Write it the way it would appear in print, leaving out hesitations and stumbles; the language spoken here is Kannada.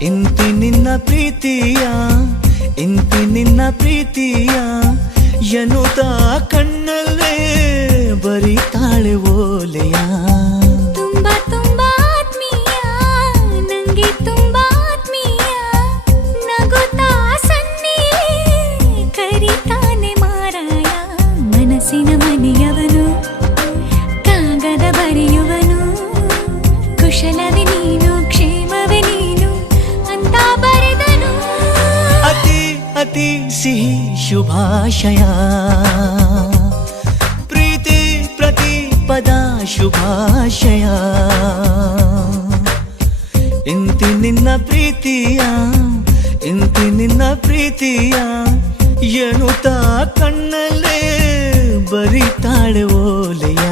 ಇಂತಿ ನಿನ್ನ ಪ್ರೀತಿಯ ಇಂತಿ ನಿನ್ನ ಪ್ರೀತಿಯ ಎನ್ನುತ್ತ ಕಣ್ಣಲ್ಲೇ ಬರಿತಾಳೆ ಓಲೆಯ. ತುಂಬಾ ತುಂಬಾ ಆತ್ಮೀಯ, ನಂಗೆ ತುಂಬಾ ಆತ್ಮೀಯ, ನಗುತ್ತಾ ಸನ್ನಿಲೇ ಕರಿತಾನೆ ಮಾರಾಯ. ಮನಸ್ಸಿನ ಮನೆಯವನು, ಕಾಗದ ಬರೆಯುವನು, ಕುಶಲವೇ ನೀನು ಕ್ಷೇಮವೇ ನೀನು ಅಂತ ಬರೆದನು. ಅತಿ ಅತಿ ಸಿಹಿ ಶುಭಾಶಯ, ಪ್ರೀತಿ ಪ್ರತಿ ಪದ ಶುಭಾಶಯ. ಇಂತಿ ನಿನ್ನ ಪ್ರೀತಿಯ ಇಂತಿ ನಿನ್ನ ಪ್ರೀತಿಯ ಎನ್ನುತ್ತಾ ಕಣ್ಣಲ್ಲೇ ಬರಿತಾಳೆ ಓಲೆಯ.